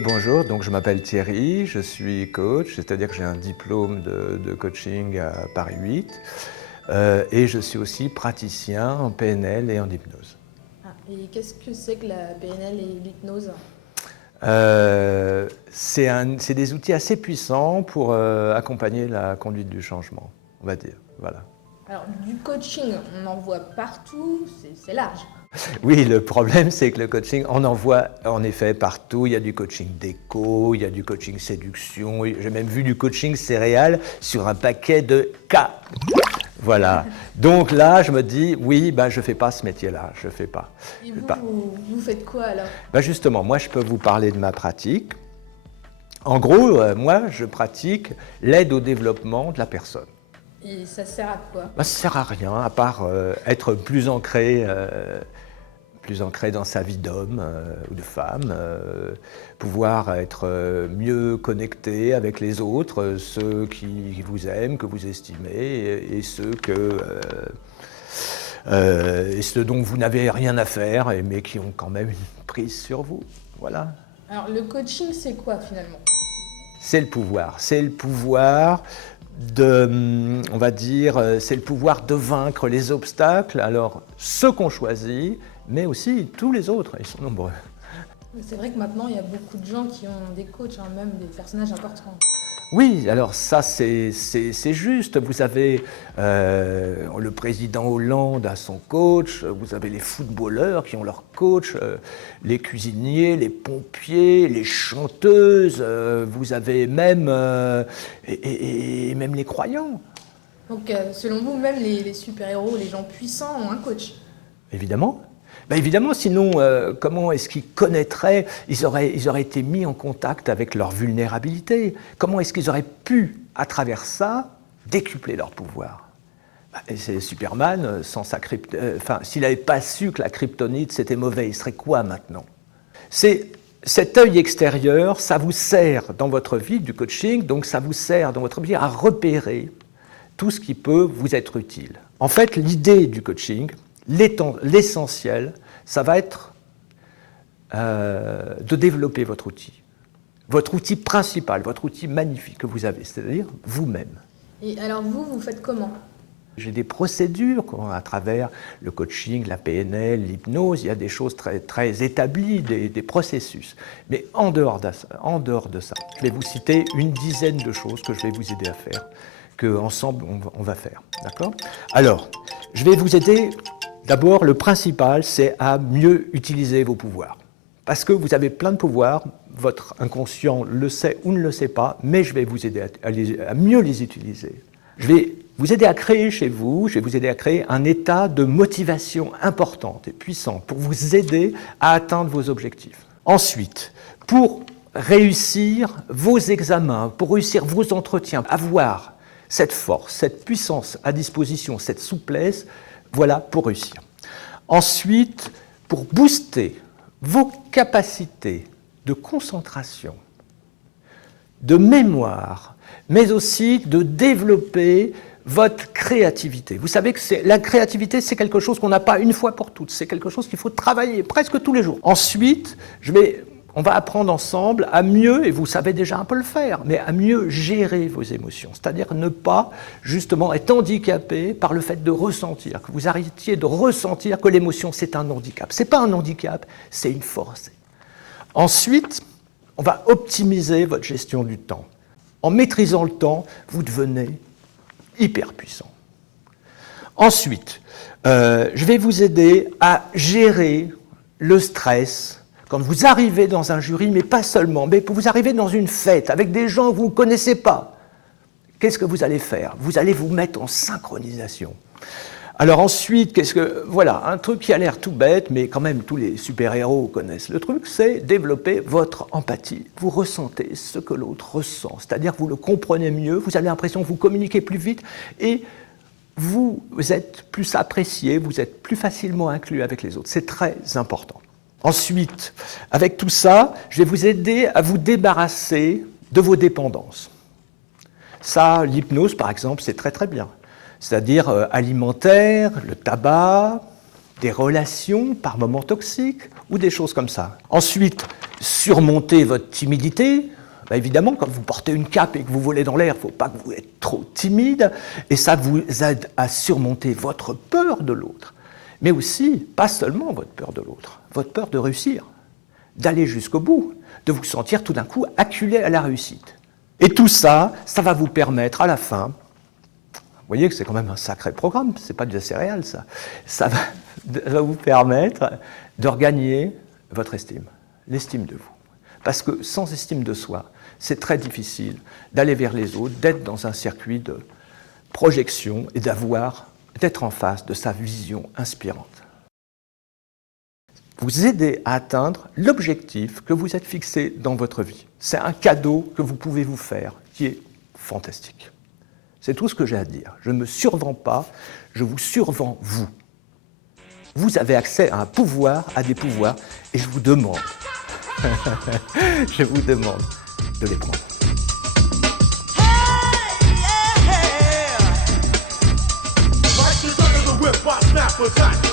Bonjour, donc je m'appelle Thierry, je suis coach, c'est-à-dire que j'ai un diplôme de coaching à Paris 8 et je suis aussi praticien en PNL et en hypnose. Ah, et qu'est-ce que c'est que la PNL et l'hypnose? C'est des outils assez puissants pour accompagner la conduite du changement, on va dire. Voilà. Alors, du coaching, on en voit partout, c'est large. Oui, le problème, c'est que le coaching, on en voit en effet partout. Il y a du coaching déco, il y a du coaching séduction. J'ai même vu du coaching céréales sur un paquet de K. Voilà. Donc là, je me dis, oui, ben, je ne fais pas ce métier-là. Je ne fais pas. Et Je fais vous, pas. vous faites quoi alors? Ben justement, moi, je peux vous parler de ma pratique. En gros, moi, je pratique l'aide au développement de la personne. Et ça sert à quoi? Ben, ça ne sert à rien, à part être plus ancré dans sa vie d'homme ou de femme, pouvoir être mieux connecté avec les autres, ceux qui vous aiment, que vous estimez, et ceux dont vous n'avez rien à faire, mais qui ont quand même une prise sur vous. Voilà. Alors, le coaching, c'est quoi finalement? C'est le pouvoir. C'est le pouvoir on va dire, c'est le pouvoir de vaincre les obstacles, alors ceux qu'on choisit, mais aussi tous les autres, ils sont nombreux. C'est vrai que maintenant, il y a beaucoup de gens qui ont des coachs, hein, même des personnages importants. Oui, alors ça c'est juste. Vous avez le président Hollande a son coach, vous avez les footballeurs qui ont leur coach, les cuisiniers, les pompiers, les chanteuses, vous avez même, et même les croyants. Donc, selon vous, même les super-héros, les gens puissants ont un coach. Évidemment. Ben évidemment, sinon, comment est-ce qu'ils connaîtraient, ils auraient été mis en contact avec leur vulnérabilité. Comment est-ce qu'ils auraient pu, à travers ça, décupler leur pouvoir? Ben, c'est Superman, sans sa s'il n'avait pas su que la kryptonite c'était mauvais, il serait quoi maintenant? C'est cet œil extérieur, ça vous sert dans votre vie du coaching, donc ça vous sert dans votre vie à repérer tout ce qui peut vous être utile. En fait, l'idée du coaching, l'essentiel, ça va être de développer votre outil principal, votre outil magnifique que vous avez, c'est-à-dire vous-même. Et alors, vous faites comment? J'ai des procédures à travers le coaching, la PNL, l'hypnose, il y a des choses très, très établies, des processus. Mais en dehors de ça, je vais vous citer une dizaine de choses que je vais vous aider à faire, qu'ensemble on va faire. D'accord? Alors, je vais vous aider. D'abord, le principal, c'est à mieux utiliser vos pouvoirs. Parce que vous avez plein de pouvoirs, votre inconscient le sait ou ne le sait pas, mais je vais vous aider à mieux les utiliser. Je vais vous aider à créer chez vous, je vais vous aider à créer un état de motivation importante et puissant pour vous aider à atteindre vos objectifs. Ensuite, pour réussir vos examens, pour réussir vos entretiens, avoir cette force, cette puissance à disposition, cette souplesse, voilà pour réussir. Ensuite, pour booster vos capacités de concentration, de mémoire, mais aussi de développer votre créativité. Vous savez que la créativité, c'est quelque chose qu'on n'a pas une fois pour toutes. C'est quelque chose qu'il faut travailler presque tous les jours. Ensuite, on va apprendre ensemble à mieux, et vous savez déjà un peu le faire, mais à mieux gérer vos émotions. C'est-à-dire ne pas, justement, être handicapé par le fait de ressentir, que vous arrêtiez de ressentir que l'émotion, c'est un handicap. Ce n'est pas un handicap, c'est une force. Ensuite, on va optimiser votre gestion du temps. En maîtrisant le temps, vous devenez hyper puissant. Ensuite, je vais vous aider à gérer le stress quand vous arrivez dans un jury, mais pas seulement, mais vous arrivez dans une fête avec des gens que vous ne connaissez pas. Qu'est-ce que vous allez faire? Vous allez vous mettre en synchronisation. Alors ensuite, voilà, un truc qui a l'air tout bête, mais quand même tous les super-héros connaissent le truc, c'est développer votre empathie. Vous ressentez ce que l'autre ressent, c'est-à-dire que vous le comprenez mieux, vous avez l'impression que vous communiquez plus vite et vous êtes plus apprécié, vous êtes plus facilement inclus avec les autres. C'est très important. Ensuite, avec tout ça, je vais vous aider à vous débarrasser de vos dépendances. Ça, l'hypnose, par exemple, c'est très très bien. C'est-à-dire alimentaire, le tabac, des relations par moments toxiques ou des choses comme ça. Ensuite, surmonter votre timidité. Bah évidemment, quand vous portez une cape et que vous volez dans l'air, il ne faut pas que vous êtes trop timide, et ça vous aide à surmonter votre peur de l'autre. Mais aussi, pas seulement votre peur de l'autre, votre peur de réussir, d'aller jusqu'au bout, de vous sentir tout d'un coup acculé à la réussite. Et tout ça, ça va vous permettre à la fin, vous voyez que c'est quand même un sacré programme, c'est pas de la céréale ça, ça va vous permettre de regagner votre estime, l'estime de vous. Parce que sans estime de soi, c'est très difficile d'aller vers les autres, d'être dans un circuit de projection et d'être en face de sa vision inspirante. Vous aider à atteindre l'objectif que vous êtes fixé dans votre vie. C'est un cadeau que vous pouvez vous faire, qui est fantastique. C'est tout ce que j'ai à dire. Je ne me survends pas, je vous survends vous. Vous avez accès à un pouvoir, à des pouvoirs, et je vous demande de les prendre. Right to the whip, I snap a